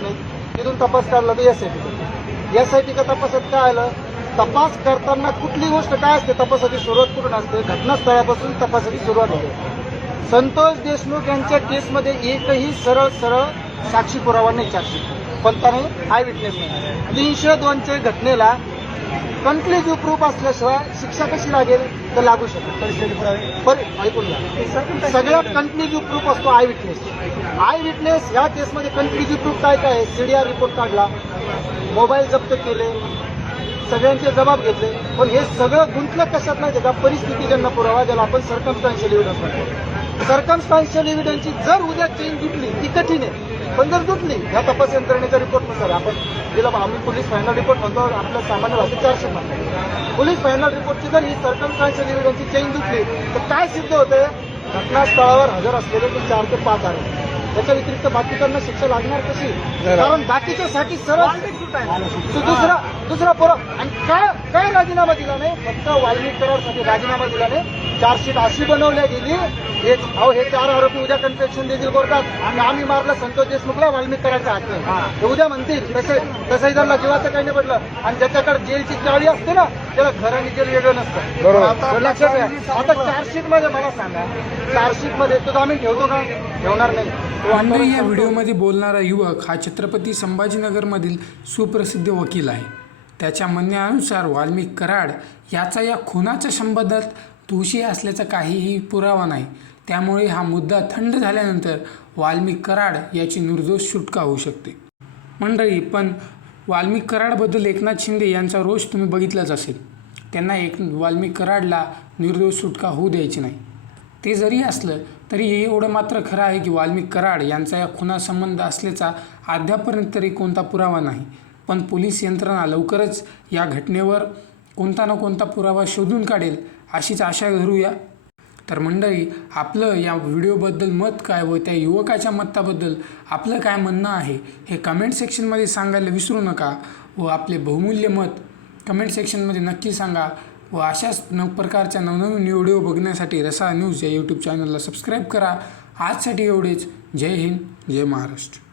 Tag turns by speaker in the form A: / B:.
A: Station आहे तिथून तपास काढला तर S I T S I टीच्या तपासात काय आलं? तपास करताना कुठली गोष्ट काय असते तपासाची सुरुवात कुठून असते? घटनास्थळापासून तपासाची सुरुवात होते. संतोष देशमुख यांच्या केसमध्ये एकही सरळ सरळ साक्षी पुरावा नाही साक्षी कोणता नाही आय विटनेस नाही. तीनशे दोनच्या घटनेला कन्क्लुझिव्ह प्रूफ असल्याशिवाय शिक्षा कशी लागेल? तर लागू शकत पर ऐकून घ्या. सगळ्यात कन्क्लुझिव्ह प्रूफ असतो आय विटनेस आय विटनेस ह्या केसमध्ये कन्क्लुझिव्ह प्रूफ काय काय आहे? सीडीआर रिपोर्ट काढला. मोबाईल जप्त केले. सगळ्यांचे जबाब घेतले. पण हे सगळं गुंतलं कशात नाही का? परिस्थितीजन्य पुरावा ज्याला आपण सरकमस्टान्शियल एव्हिडन्स म्हणतो सरकमस्टान्शियल एव्हिडन्सची जर उद्या चेन जुटली ती कठीण आहे पण जर जुटली ह्या तपास यंत्रणेच्या रिपोर्टनुसार आपण तिला आम्ही पोलीस फायनल रिपोर्ट म्हणतो आपल्या सामान्य भाषेत चारशे म्हणतो पोलीस फायनल रिपोर्टची जर ही सरकमस्टान्शियल एव्हिडन्सची चेन जुटली तर काय सिद्ध होते? घटनास्थळावर हजर असलेले ते चार ते पाच आहे त्याच्या व्यतिरिक्त बाकीच्यांना शिक्षा लागणार कशी? कारण बाकीच्यासाठी सरळ तो दुसरा दुसरा पोरं आणि काय काय राजीनामा दिला नाही? फक्त वाल्मिक करारसाठी राजीनामा दिला नाही. चार्जशीट अशी बनवल्या गेली हे अहो हे चार आरोपी उद्या कन्फेक्शन देखील करतात आणि आम्ही मारलं संतोष देशमुखला वाल्मिक करायचा हात नाही ते उद्या म्हणतील तसे तसंही त्यांना जीवाचं काही नाही पडलं आणि ज्याच्याकडे जेलची चावी असते ना त्याला घर आणि जेल वेगळं नसतं. लक्षात घ्या आता चार्जशीटमध्ये मला सांगा. चार्जशीटमध्ये तो आम्ही ठेवतो का? ठेवणार नाही.
B: मंडळी या व्हिडिओमध्ये बोलणारा युवक हा छत्रपती संभाजीनगरमधील सुप्रसिद्ध वकील आहे. त्याच्या म्हणण्यानुसार वाल्मिक कराड याचा या खुनाच्या संबंधात दोषी असल्याचा काहीही पुरावा नाही. त्यामुळे हा मुद्दा थंड झाल्यानंतर वाल्मिक कराड याची निर्दोष सुटका होऊ शकते. मंडळी पण वाल्मिक कराडबद्दल एकनाथ शिंदे यांचा रोष तुम्ही बघितलाच असेल. त्यांना एक वाल्मिक कराडला निर्दोष सुटका होऊ द्यायची नाही. ते जरी असलं तरी हे एवढं मात्र खरं आहे की वाल्मिक कराड यांचा या खुनासंबंध असल्याचा अद्यापर्यंत तरी कोणता पुरावा नाही. पण पोलीस यंत्रणा लवकरच या घटनेवर कोणता ना कोणता पुरावा शोधून काढेल अशीच आशा धरूया तर मंडळी आपलं या व्हिडिओबद्दल मत काय व त्या युवकाच्या मताबद्दल आपलं काय म्हणणं आहे हे कमेंट सेक्शनमध्ये सांगायला विसरू नका व आपले बहुमूल्य मत कमेंट सेक्शनमध्ये नक्की सांगा व अशाच नव प्रकारच्या नवनवीन व्हिडिओ बघण्यासाठी रसा न्यूज या यूट्यूब चॅनलला सबस्क्राईब करा. आजसाठी एवढेच. जय हिंद जय महाराष्ट्र.